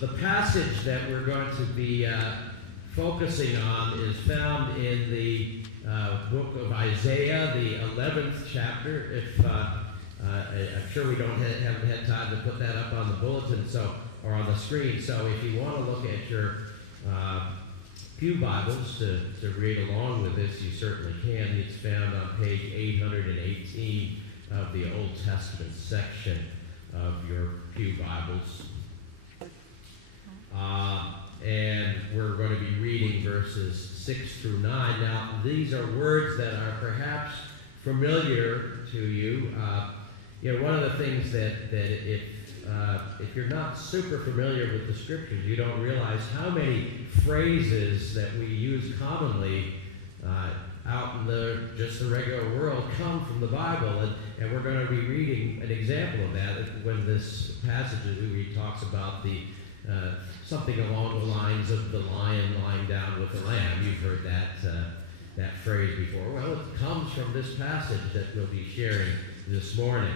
The passage that we're going to be focusing on is found in the book of Isaiah, the 11th chapter. I'm sure we haven't had time to put that up on the bulletin or on the screen. So if you want to look at your pew Bibles to read along with this, you certainly can. It's found on page 818 of the Old Testament section of your pew Bibles. And we're going to be reading verses 6 through 9. Now, these are words that are perhaps familiar to you. One of the things that if you're not super familiar with the Scriptures, you don't realize how many phrases that we use commonly out in the regular world come from the Bible. And we're going to be reading an example of that when this passage talks about something along the lines of the lion lying down with the lamb. You've heard that phrase before. Well, it comes from this passage that we'll be sharing this morning,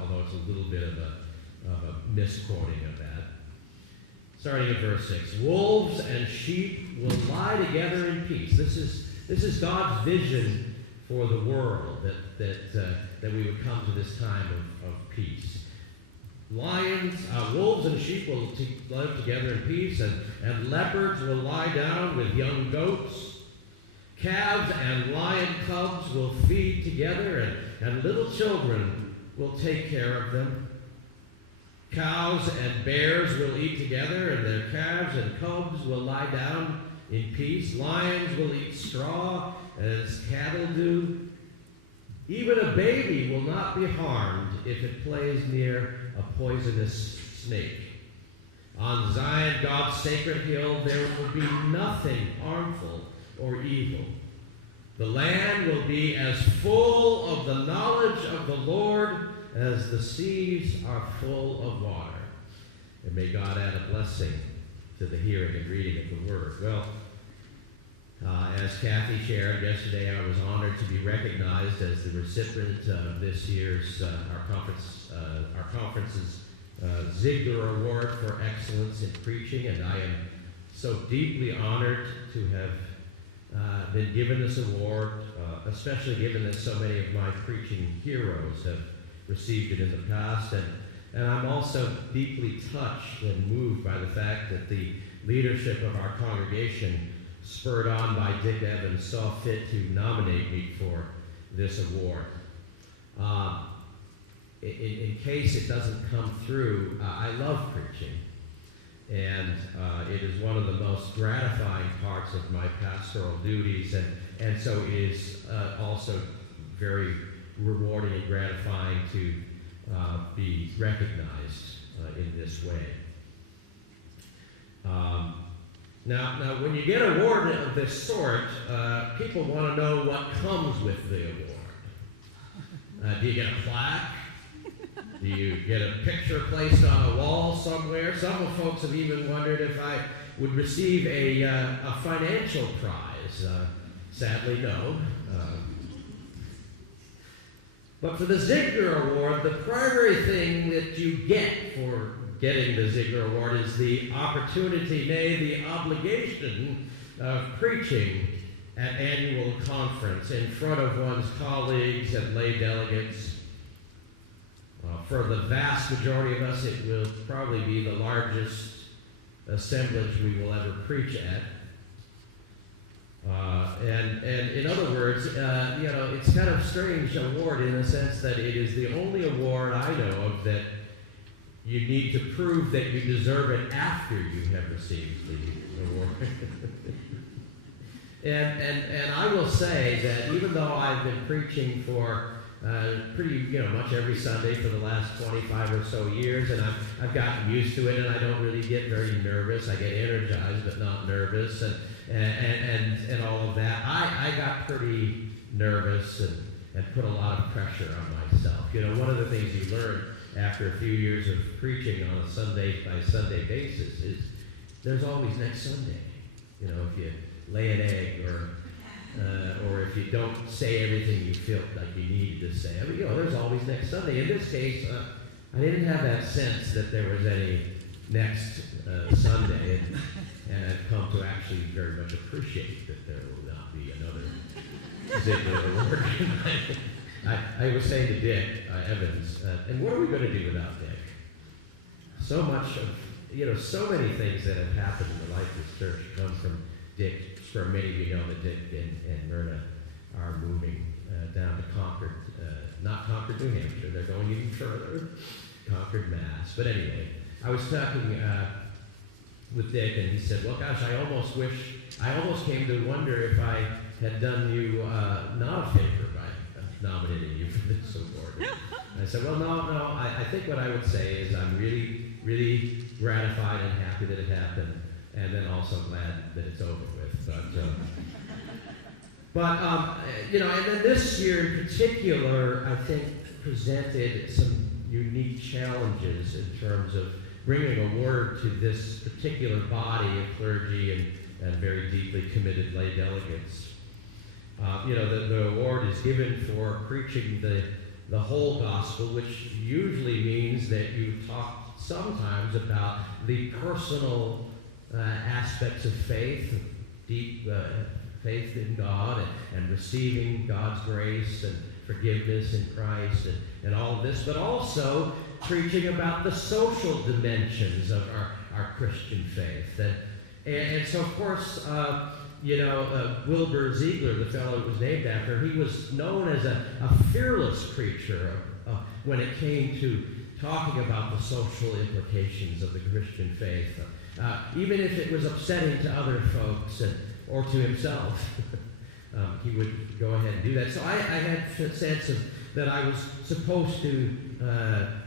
although it's a little bit of a misquoting of that. Starting at verse 6. Wolves and sheep will lie together in peace. This is God's vision for the world, that we would come to this time of peace. Wolves and sheep will live together in peace, and leopards will lie down with young goats. Calves and lion cubs will feed together, and little children will take care of them. Cows and bears will eat together, and their calves and cubs will lie down in peace. Lions will eat straw, as cattle do. Even a baby will not be harmed if it plays near a poisonous snake. On Zion, God's sacred hill, there will be nothing harmful or evil. The land will be as full of the knowledge of the Lord as the seas are full of water. And may God add a blessing to the hearing and reading of the word. Well, as Kathy shared yesterday, I was honored to be recognized as the recipient of this year's our conference's Ziegler Award for Excellence in Preaching, and I am so deeply honored to have been given this award, especially given that so many of my preaching heroes have received it in the past, and I'm also deeply touched and moved by the fact that the leadership of our congregation, spurred on by Dick Evans, saw fit to nominate me for this award. In case it doesn't come through, I love preaching, and it is one of the most gratifying parts of my pastoral duties, and so it is also very rewarding and gratifying to be recognized in this way. Now, when you get an award of this sort, people want to know what comes with the award. Do you get a plaque? Do you get a picture placed on a wall somewhere? Some of folks have even wondered if I would receive a financial prize. Sadly, no. But for the Ziegler Award, the primary thing that you get for getting the Ziegler Award is the opportunity, nay, the obligation of preaching at annual conference in front of one's colleagues and lay delegates. For the vast majority of us, it will probably be the largest assemblage we will ever preach at. And in other words, it's kind of a strange award in the sense that it is the only award I know of that you need to prove that you deserve it after you have received the award. and I will say that even though I've been preaching for pretty much every Sunday for the last 25 or so years, and I've gotten used to it, and I don't really get very nervous. I get energized but not nervous, and all of that. I got pretty nervous and put a lot of pressure on myself. One of the things you learn after a few years of preaching on a Sunday by Sunday basis is there's always next Sunday. If you lay an egg or if you don't say everything you feel like you needed to say. There's always next Sunday. In this case, I didn't have that sense that there was any next Sunday, and I've come to actually very much appreciate that there will not be another Ziegler Award. I was saying to Dick Evans, and what are we going to do without Dick? So much of, so many things that have happened in the life of this church come from Dick. For many of you know that Dick and Myrna are moving down to Concord, not Concord, New Hampshire. They're going even further, Concord, Mass. But anyway, I was talking with Dick, and he said, well, gosh, I almost came to wonder if I had done you not a favor by nominating you for this award. And I said, well, no, I think what I would say is I'm really, really gratified and happy that it happened, and then also glad that it's over with. And then this year in particular, I think presented some unique challenges in terms of bringing a word to this particular body of clergy and very deeply committed lay delegates. The award is given for preaching the whole gospel, which usually means that you talk sometimes about the personal aspects of faith, deep faith in God and receiving God's grace and forgiveness in Christ and all of this, but also preaching about the social dimensions of our Christian faith. And so, of course, Wilbur Ziegler, the fellow it was named after, he was known as a fearless preacher when it came to talking about the social implications of the Christian faith, even if it was upsetting to other folks or to himself. He would go ahead and do that. So I had a sense that I was supposed to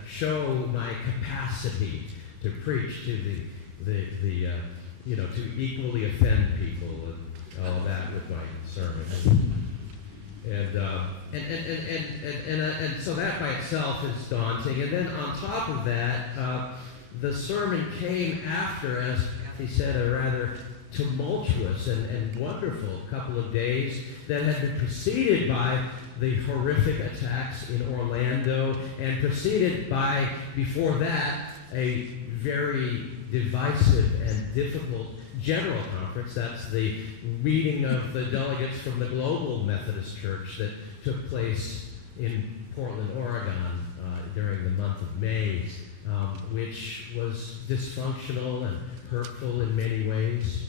show my capacity to preach to to equally offend people and all that with my sermon. And so that by itself is daunting. And then on top of that, the sermon came after, as he said, a rather tumultuous and wonderful couple of days that had been preceded by the horrific attacks in Orlando and preceded by, before that, a very divisive and difficult general conference. That's the meeting of the delegates from the Global Methodist Church that took place in Portland, Oregon during the month of May, which was dysfunctional and hurtful in many ways.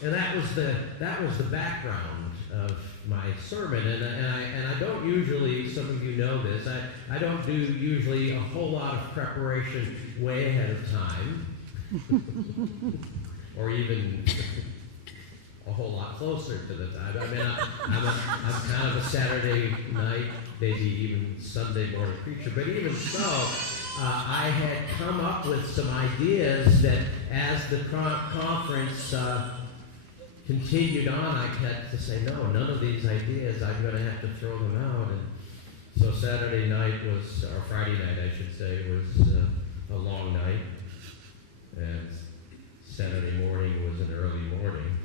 And that was the background of my sermon. And I don't usually, some of you know this, I don't do usually a whole lot of preparation way ahead of time, or even a whole lot closer to the time. I mean, I'm kind of a Saturday night, maybe even Sunday morning preacher, but even so, I had come up with some ideas that as the conference continued on, I had to say, no, none of these ideas, I'm going to have to throw them out. And so Saturday night was, or Friday night, I should say, was a long night. And Saturday morning was an early morning.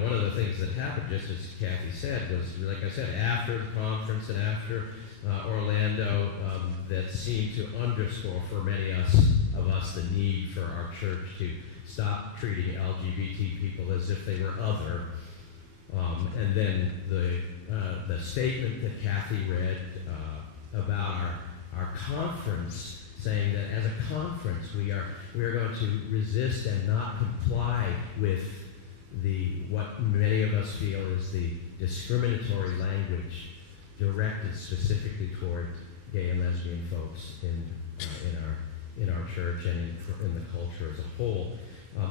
One of the things that happened, just as Kathy said, was, like I said, after the conference and after Orlando, that seemed to underscore for many of us the need for our church to stop treating LGBT people as if they were other. And then the statement that Kathy read about our conference, saying that as a conference we are going to resist and not comply with what many of us feel is the discriminatory language directed specifically toward gay and lesbian folks in our church and in the culture as a whole.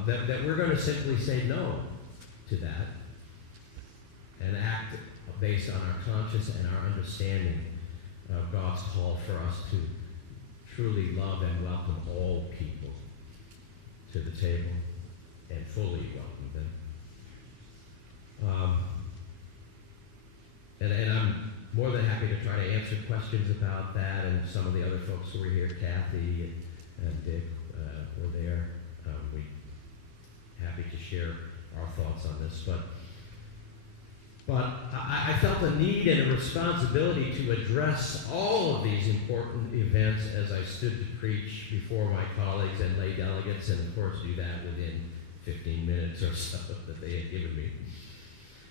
That we're going to simply say no to that and act based on our conscience and our understanding of God's call for us to truly love and welcome all people to the table and fully welcome them. And I'm more than happy to try to answer questions about that, and some of the other folks who were here, Kathy and Dick, were there. We're happy to share our thoughts on this. But But I felt a need and a responsibility to address all of these important events as I stood to preach before my colleagues and lay delegates, and of course do that within 15 minutes or so that they had given me.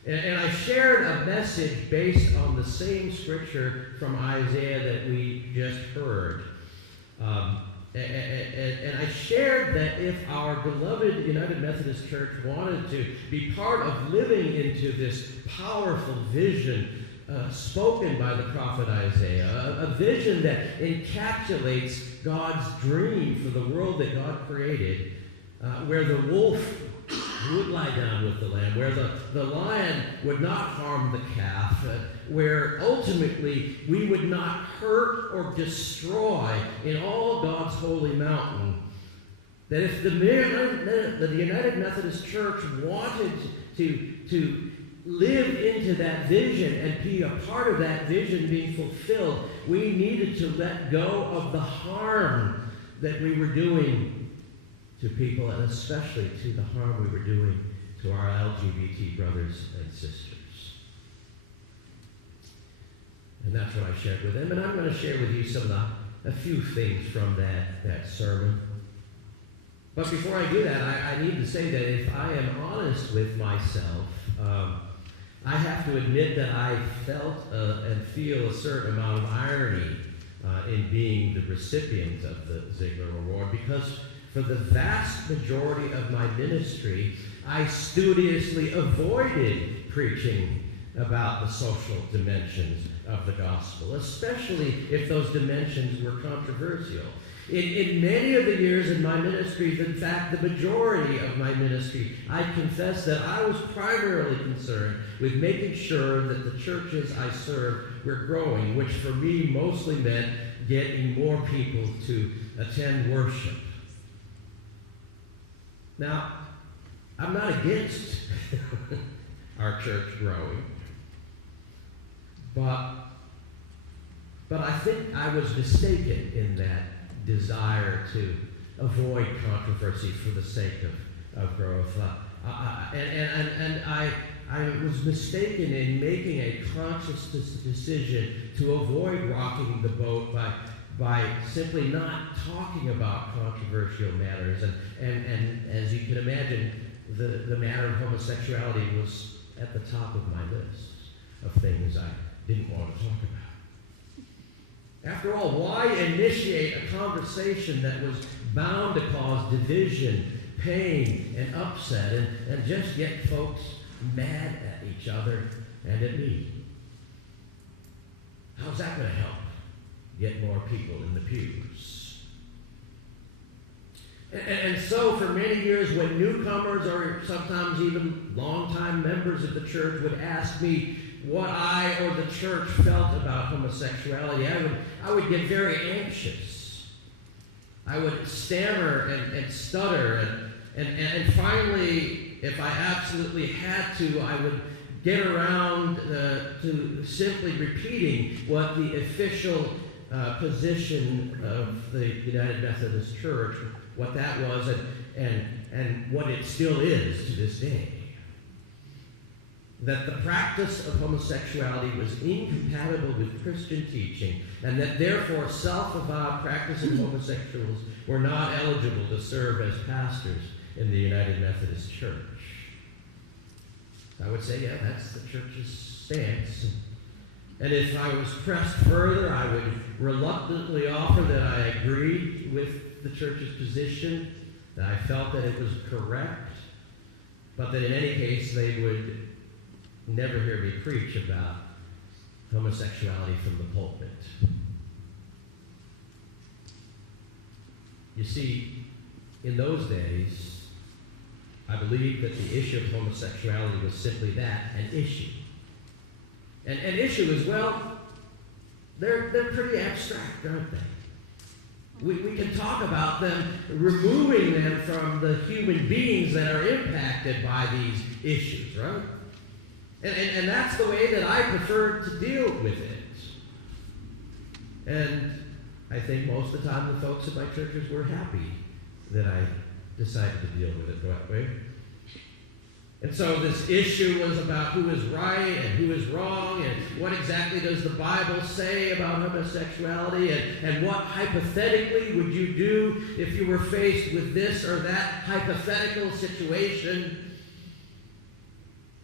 And I shared a message based on the same scripture from Isaiah that we just heard. And I shared that if our beloved United Methodist Church wanted to be part of living into this powerful vision spoken by the prophet Isaiah, a vision that encapsulates God's dream for the world that God created, where the wolf would lie down with the lamb, where the lion would not harm the calf, where ultimately we would not hurt or destroy in all God's holy mountain. That if the United Methodist Church wanted to live into that vision and be a part of that vision being fulfilled, we needed to let go of the harm that we were doing to people, and especially to the harm we were doing to our LGBT brothers and sisters. And that's what I shared with them, and I'm going to share with you a few things from that sermon. But before I do that, I need to say that if I am honest with myself, I have to admit that I felt and feel a certain amount of irony in being the recipient of the Ziegler Award, because for the vast majority of my ministry, I studiously avoided preaching about the social dimensions of the gospel, especially if those dimensions were controversial. In many of the years in my ministry, in fact, the majority of my ministry, I confess that I was primarily concerned with making sure that the churches I served were growing, which for me mostly meant getting more people to attend worship. Now, I'm not against our church growing, but I think I was mistaken in that desire to avoid controversy for the sake of growth. And I was mistaken in making a conscious decision to avoid rocking the boat by simply not talking about controversial matters. And as you can imagine, the matter of homosexuality was at the top of my list of things I didn't want to talk about. After all, why initiate a conversation that was bound to cause division, pain, and upset, and just get folks mad at each other and at me? How's that going to help get more people in the pews? And so for many years, when newcomers or sometimes even longtime members of the church would ask me what I or the church felt about homosexuality, I would get very anxious. I would stammer and stutter, and finally, if I absolutely had to, I would get around to simply repeating what the official position of the United Methodist Church, what that was, and what it still is to this day. That the practice of homosexuality was incompatible with Christian teaching, and that therefore self-avowed practicing homosexuals were not eligible to serve as pastors in the United Methodist Church. I would say, yeah, that's the church's stance. And if I was pressed further, I would reluctantly offer that I agreed with the church's position, that I felt that it was correct, but that in any case they would never hear me preach about homosexuality from the pulpit. You see, in those days, I believed that the issue of homosexuality was simply that, an issue. And an issue as well, they're pretty abstract, aren't they? We can talk about them, removing them from the human beings that are impacted by these issues, right? And that's the way that I prefer to deal with it. And I think most of the time the folks at my churches were happy that I decided to deal with it that way. And so this issue was about who is right and who is wrong, and what exactly does the Bible say about homosexuality, and what hypothetically would you do if you were faced with this or that hypothetical situation.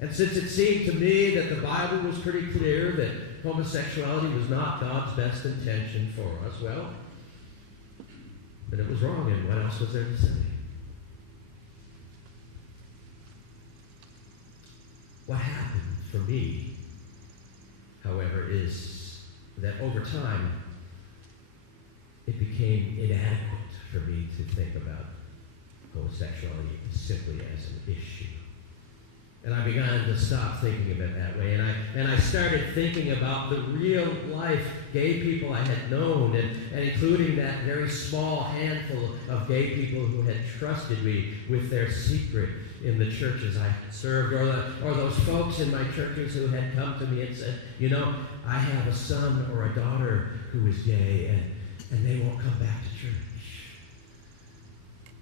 And since it seemed to me that the Bible was pretty clear that homosexuality was not God's best intention for us, well, then it was wrong, and what else was there to say? What happened for me, however, is that over time, it became inadequate for me to think about homosexuality simply as an issue. And I began to stop thinking of it that way. And I started thinking about the real life gay people I had known, and including that very small handful of gay people who had trusted me with their secret in the churches I served, or those folks in my churches who had come to me and said, you know, I have a son or a daughter who is gay, and they won't come back to church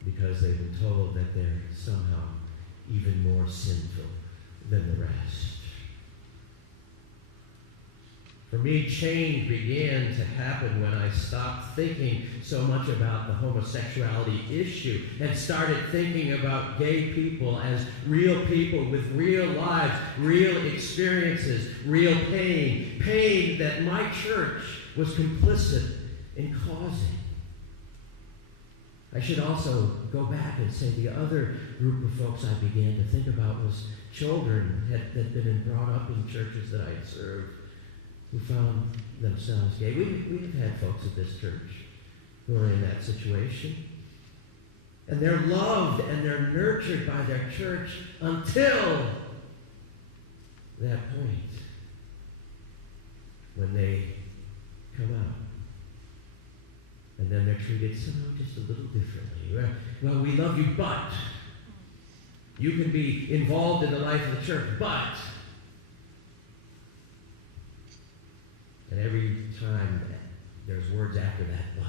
because they've been told that they're somehow even more sinful than the rest. For me, change began to happen when I stopped thinking so much about the homosexuality issue and started thinking about gay people as real people with real lives, real experiences, real pain that my church was complicit in causing. I should also go back and say the other group of folks I began to think about was children that had been brought up in churches that I had served who found themselves gay. We've had folks at this church who are in that situation. And they're loved and they're nurtured by their church until that point when they come out. And then they're treated somehow just a little differently. Well, we love you, but you can be involved in the life of the church, but. And every time there's words after that, but,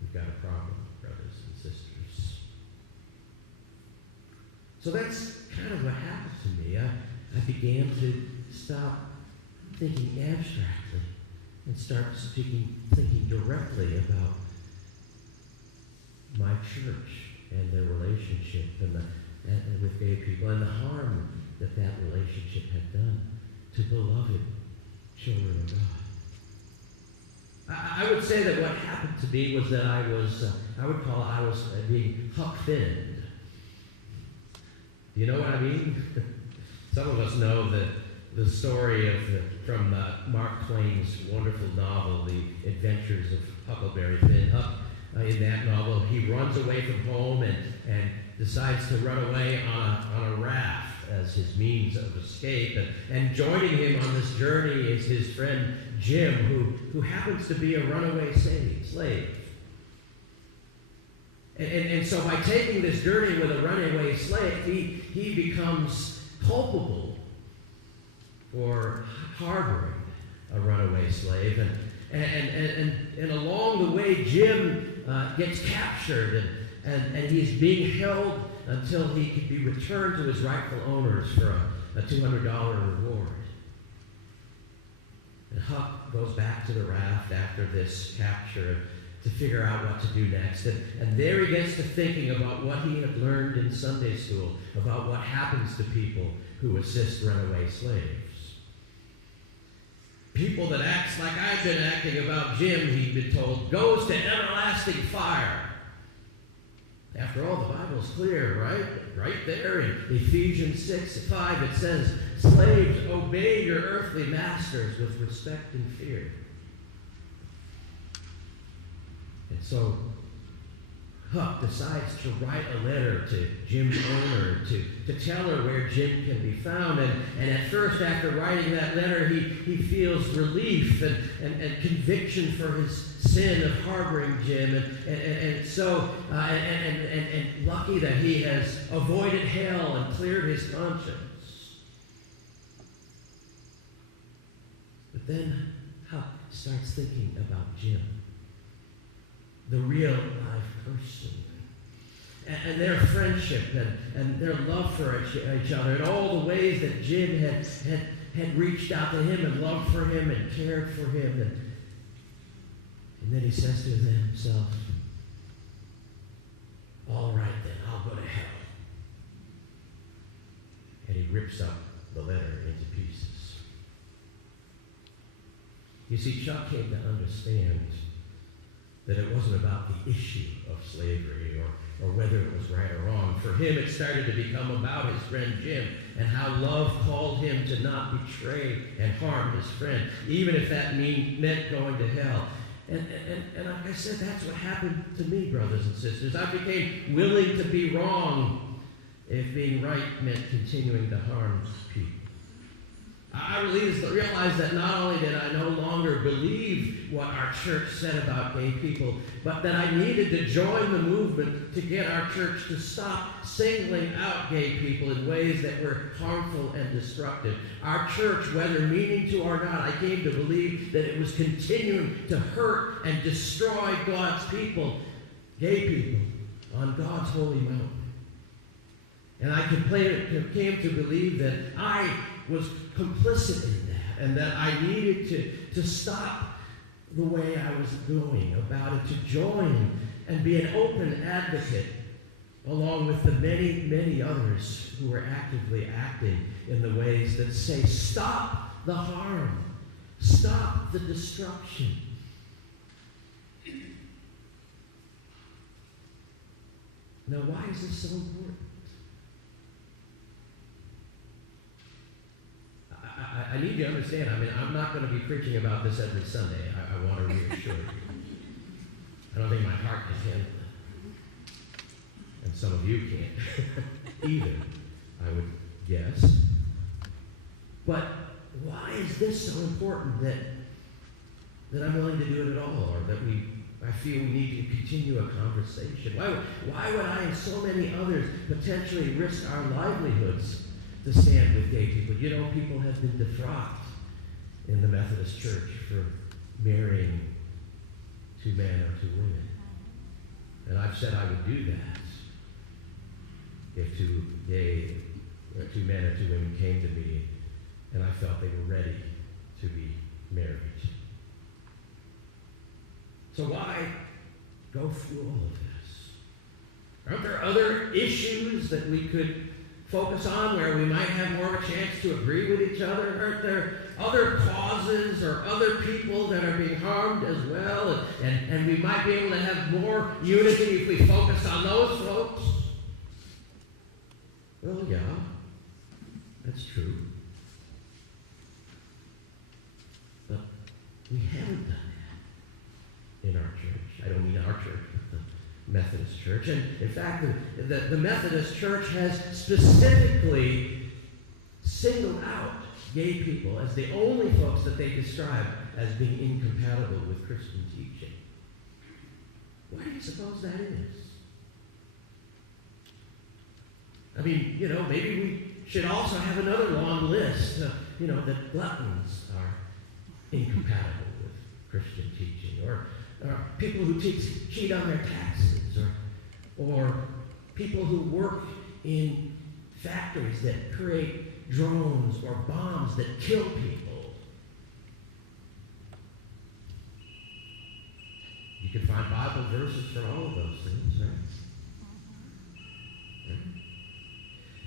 we've got a problem, brothers and sisters. So that's kind of what happened to me. I began to stop thinking abstractly and start thinking directly about my church and their relationship and with gay people and the harm that relationship had done to beloved children of God. I would say that what happened to me was that I was being huck-finned. Do you know what I mean? Some of us know the story from Mark Twain's wonderful novel, The Adventures of Huckleberry Finn. Huck, in that novel, he runs away from home and decides to run away on a raft as his means of escape. And joining him on this journey is his friend Jim, who happens to be a runaway slave. And so by taking this journey with a runaway slave, he becomes culpable for harboring a runaway slave. And along the way, Jim gets captured and he's being held until he can be returned to his rightful owners for a $200 reward. And Huck goes back to the raft after this capture to figure out what to do next. And there he gets to thinking about what he had learned in Sunday school, about what happens to people who assist runaway slaves. People that acts like I've been acting about Jim, he'd been told, goes to everlasting fire. After all, the Bible's clear, right? Right there in Ephesians 6:5, it says, slaves, obey your earthly masters with respect and fear. And so Huck decides to write a letter to Jim's owner to tell her where Jim can be found. And at first, after writing that letter, he feels relief and conviction for his sin of harboring Jim. And lucky that he has avoided hell and cleared his conscience. But then Huck starts thinking about Jim, the real life person. and their friendship and their love for each other, and all the ways that Jim had reached out to him and loved for him and cared for him. And then he says to himself, all right then, I'll go to hell. And he rips up the letter into pieces. You see, Chuck came to understand that it wasn't about the issue of slavery or whether it was right or wrong. For him, it started to become about his friend Jim and how love called him to not betray and harm his friend, even if that meant going to hell. And like I said, that's what happened to me, brothers and sisters. I became willing to be wrong if being right meant continuing to harm people. I realized that not only did I no longer believe what our church said about gay people, but that I needed to join the movement to get our church to stop singling out gay people in ways that were harmful and destructive. Our church, whether meaning to or not, I came to believe that it was continuing to hurt and destroy God's people, gay people, on God's holy mountain. And I came to believe that I was complicit in that, and that I needed to stop the way I was going about it, to join and be an open advocate along with the many, many others who are actively acting in the ways that say, stop the harm, stop the destruction. Now, why is this so important? I need you to understand, I'm not going to be preaching about this every Sunday. I want to reassure you. I don't think my heart can handle it. And some of you can't either, I would guess. But why is this so important that I'm willing to do it at all, or that I feel we need to continue a conversation? Why would I and so many others potentially risk our livelihoods to stand with gay people? You know, people have been defrocked in the Methodist Church for marrying two men or two women. And I've said I would do that if two men or two women came to me and I felt they were ready to be married. So why go through all of this? Aren't there other issues that we could focus on where we might have more of a chance to agree with each other? Aren't there other causes or other people that are being harmed as well? And we might be able to have more unity if we focus on those folks? Well, yeah, that's true. But we haven't done that in our church. I don't mean our church, but the Methodist Church. And in fact, the Methodist Church has specifically singled out gay people as the only folks that they describe as being incompatible with Christian teaching. Why do you suppose that is? I mean, maybe we should also have another long list, that gluttons are incompatible with Christian teaching, or people who cheat on their taxes, or people who work in factories that create drones or bombs that kill people. You can find Bible verses for all of those things, right?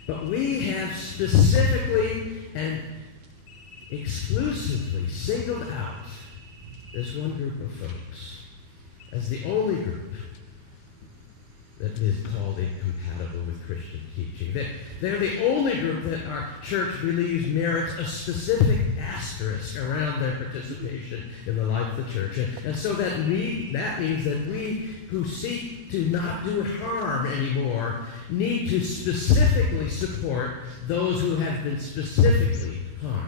But we have specifically and exclusively singled out this one group of folks as the only group that is called incompatible with Christian teaching. They're the only group that our church believes merits a specific asterisk around their participation in the life of the church. And so that means that we who seek to not do harm anymore need to specifically support those who have been specifically harmed.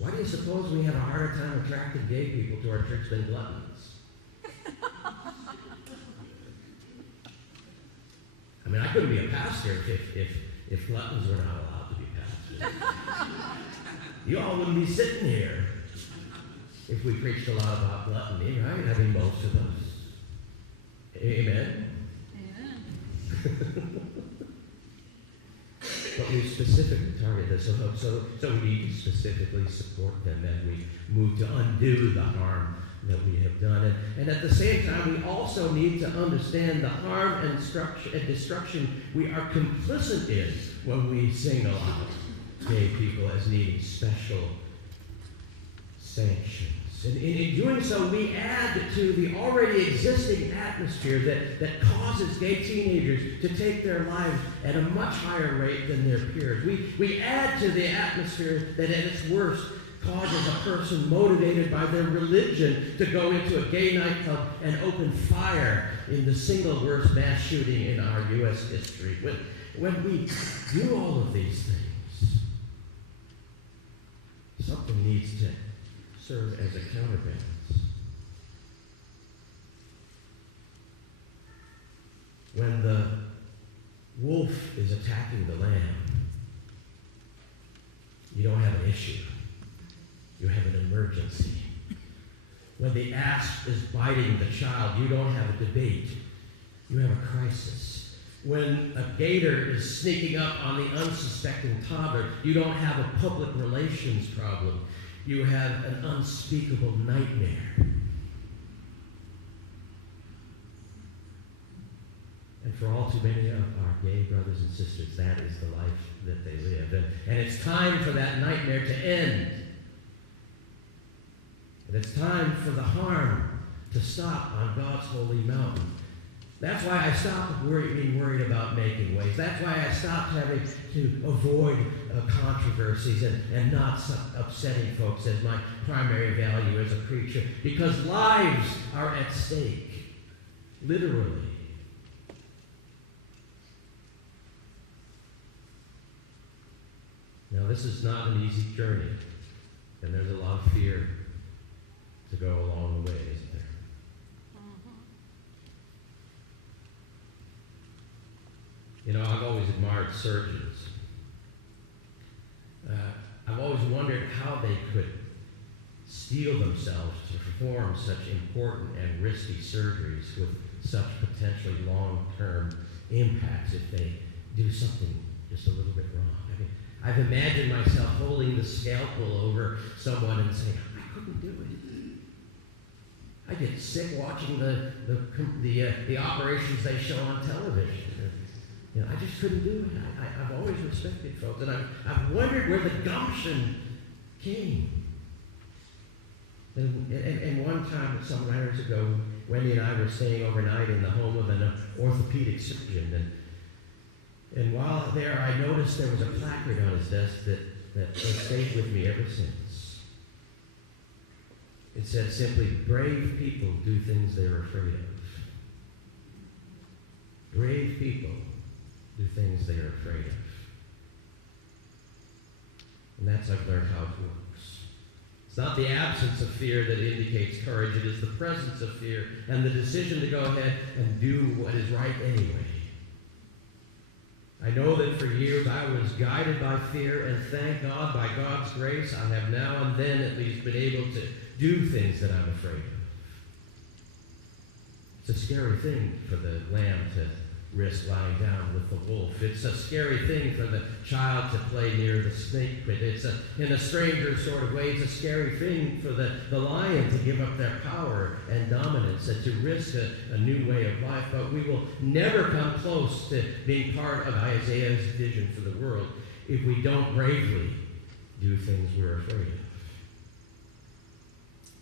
Why do you suppose we have a harder time attracting gay people to our church than gluttons? I couldn't be a pastor if gluttons were not allowed to be pastors. You all wouldn't be sitting here if we preached a lot about gluttony, right? Most of us. Amen? Amen. But we specifically target this, so we need to specifically support them as we move to undo the harm that we have done. And at the same time, we also need to understand the harm and destruction we are complicit in when we sing aloud gay people as needing special sanctions. And in doing so, we add to the already existing atmosphere that causes gay teenagers to take their lives at a much higher rate than their peers. We add to the atmosphere that at its worst causes a person motivated by their religion to go into a gay nightclub and open fire in the single worst mass shooting in our U.S. history. When we do all of these things, something needs to serve as a counterbalance. When the wolf is attacking the lamb, you don't have an issue. You have an emergency. When the asp is biting the child, you don't have a debate. You have a crisis. When a gator is sneaking up on the unsuspecting toddler, you don't have a public relations problem. You have an unspeakable nightmare. And for all too many of our gay brothers and sisters, that is the life that they live. And it's time for that nightmare to end. And it's time for the harm to stop on God's holy mountain. That's why I stopped being worried about making waves. That's why I stopped having to avoid controversies and not upsetting folks as my primary value as a preacher. Because lives are at stake, literally. Now, this is not an easy journey, and there's a lot of fear to go along the way, isn't there? You know, I've always admired surgeons. I've always wondered how they could steel themselves to perform such important and risky surgeries with such potentially long-term impacts if they do something just a little bit wrong. I mean, I've imagined myself holding the scalpel over someone and saying, I couldn't do it. I get sick watching the operations they show on television. You know, I just couldn't do it. I've always respected folks, and I've wondered where the gumption came. And one time, some years ago, Wendy and I were staying overnight in the home of an orthopedic surgeon, and while there, I noticed there was a placard on his desk that has stayed with me ever since. It said simply, "Brave people do things they're afraid of." Brave people do things they are afraid of. And that's I've learned how it works. It's not the absence of fear that indicates courage. It is the presence of fear and the decision to go ahead and do what is right anyway. I know that for years I was guided by fear, and thank God, by God's grace, I have now and then at least been able to do things that I'm afraid of. It's a scary thing for the lamb to risk lying down with the wolf. It's a scary thing for the child to play near the snake pit. It's in a stranger sort of way, it's a scary thing for the lion to give up their power and dominance and to risk a new way of life. But we will never come close to being part of Isaiah's vision for the world if we don't bravely do things we're afraid of.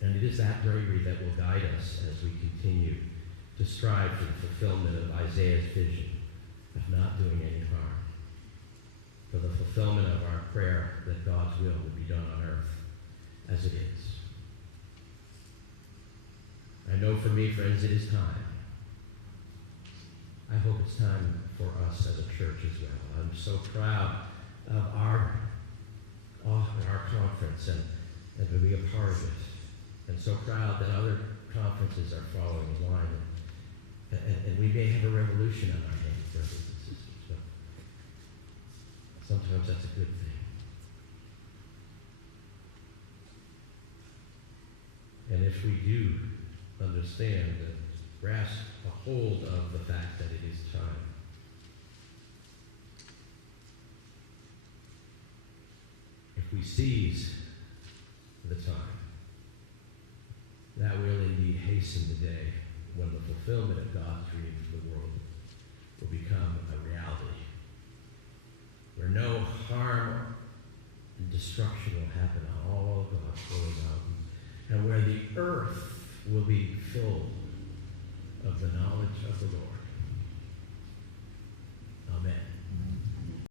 And it is that bravery that will guide us as we continue to strive for the fulfillment of Isaiah's vision of not doing any harm, for the fulfillment of our prayer that God's will be done on earth as it is. I know for me, friends, it is time. I hope it's time for us as a church as well. I'm so proud of our conference and to be a part of it, and so proud that other conferences are following in line. And we may have a revolution on our hands, brothers and sisters, but sometimes that's a good thing. And if we do understand that grasp a hold of the fact that it is time. If we seize the time, that will indeed hasten the day when the fulfillment of God's dream for the world will become a reality, where no harm and destruction will happen on all of God's holy mountains, and where the earth will be full of the knowledge of the Lord.